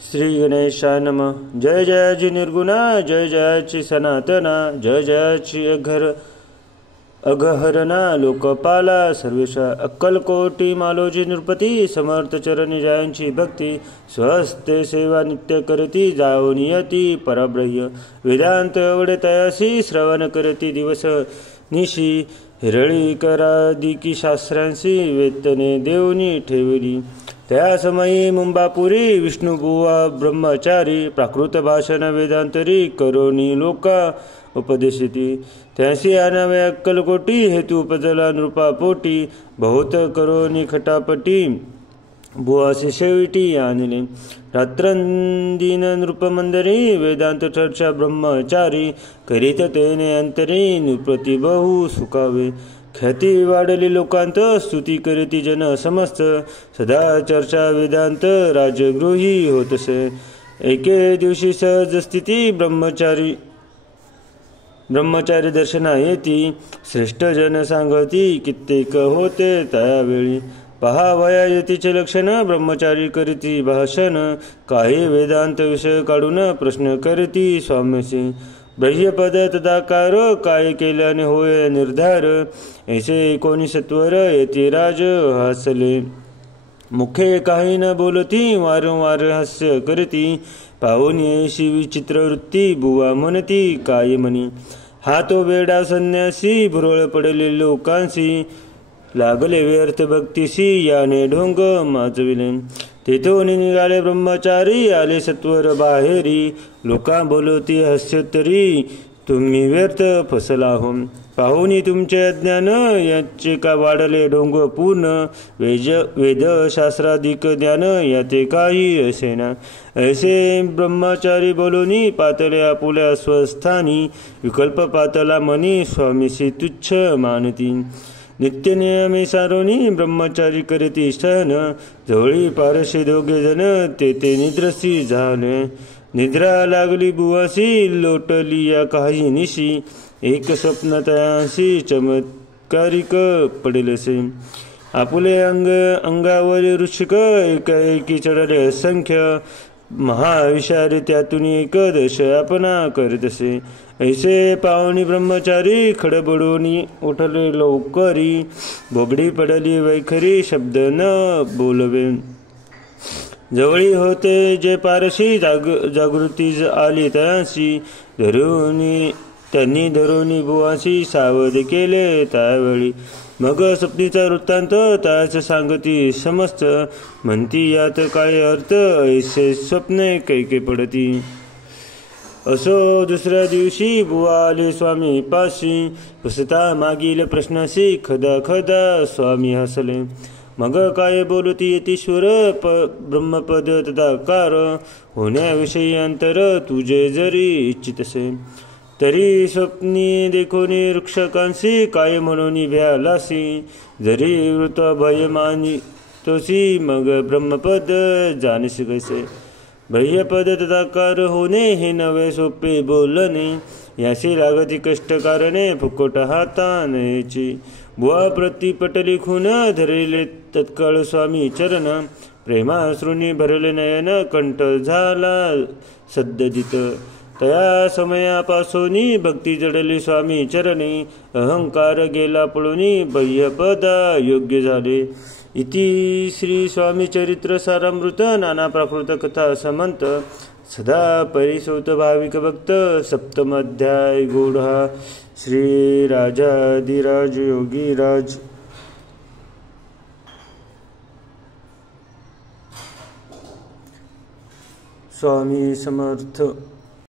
श्री गणेशाय नमः। जय जयाची निर्गुणा, जय जयाची सनातना, जय जयाची अघहरणा लोकपाला सर्वेशा अक्कलकोटी मालोजी नृपती समर्थ चरणी जयांची भक्ती स्वहस्ते सेवा नित्य करती जाओ नियती परब्रह्म वेदांत एवढे तयासी श्रवण करती दिवस निशी हिरळी करादिकी शास्त्रांशी वेतने देवनी ठेवली त्या समयी मुंबापुरी विष्णुबुवा ब्रह्मचारी प्राकृत भाषण वेदांतरी करोनी लोका उपदेशिती त्यासी आणावे अक्कलकोटी हेतू उपजला नृपापोटी बहुत करोनी खटापटी बुवासी शेविटी आणले रात्रंदिन नृपमंदरी वेदांत चर्चा ब्रह्मचारी करीत तेने अंतरी नृपती बहु सुखावे ख्याती वाढली लोकांत स्तुती करीती जन समस्त सदा चर्चा वेदांत राजगृही होतसे एके दिवशी सहज स्थिती ब्रह्मचारी दर्शना येती श्रेष्ठ जन सांगती कित्येक होते त्यावेळी पहावया यतीचे लक्षण ब्रह्मचारी करीती भाषण काही वेदांत विषय काढून प्रश्न करीती स्वामीसी ब्रह्यपद तदाकार काय केल्याने होय निर्धार ऐसे 19 येते राज हसले मुखे काही न बोलती वारंवार हास्य करती पाहून येशी विचित्र वृत्ती बुवा म्हणती काय म्हणी हा तो वेडा संन्यासी भुरळ पडले लोकांशी लागले व्यर्थ भक्तीशी याने ढोंग माजविले तेथून निघाले ब्रह्मचारी आले सत्वर बाहेरी लोकां बोलती हास्योत्तरी तुम्ही व्यर्थ फसला हो पाहुनी तुमचे अज्ञान याचे का वाढले ढोंग पूर्ण वेद शास्त्राधिक ज्ञान याते काही असेना ऐसे ब्रह्मचारी बोलूनी पातले आपुल्या स्वस्थानी विकल्प पातला मनी स्वामीशी तुच्छ मानती नित्य नियमी सारोनी ब्रह्मचारी करीती सहन जवळी पारशी दोघे जण तेथे निद्रसी झाले निद्रा लागली बुवासी लोटली या काही निशी एक स्वप्न तयासी चमत्कारिक पडेलसे आपुले अंगावर ऋषिक एकाएकी चढले असंख्य महाविषारी त्यातून एकदश आपणा करीतसे ऐसे पाहुणी ब्रह्मचारी खडबडूनी उठले लवकरी बोबडी पडली वैखरी शब्द न बोलवे जवळी होते जे पारशी जागृती आली तयासी त्यांनी धरुनी बुवासी सावध केले त्यावेळी मग स्वप्नीचा वृत्तांत त्याच सांगती समस्त म्हणती यात काय अर्थ ऐसे स्वप्ने कैके पडती असो दुसऱ्या दिवशी बुवा आले स्वामी पाशी बसता मागील प्रश्नाशी खदा स्वामी हसले मग काय बोलती यतीश्वर ब्रह्मपद तदाकार होण्याविषयी अंतर तुझे जरी इच्छितसे तरी स्वप्नी देखोनी रक्षकांशी काय म्हणून भ्यालासी जरी वृत भय मानितोसी मग ब्रह्मपद जाणीस कैसे भयपद तदाकार होणे हे नवे सोपे बोलणे याशी लागती कष्ट कारणे फुकट हातानेची बुवा प्रतिपटली खून धरले तत्काळ स्वामी चरण प्रेमाश्रुनी भरले नयन कंठ झाला सद्ददित तया समयापासूनी भक्ती जडली स्वामी चरणी अहंकार गेला पळूनी भयपदा योग्य झाले इति श्री स्वामी चरित्र सारामृत नाना प्राकृत कथा समंत सदा परिसोत भाविक भक्त सप्तम अध्याय गूढा श्री राजाधिराज योगीराज स्वामी समर्थ।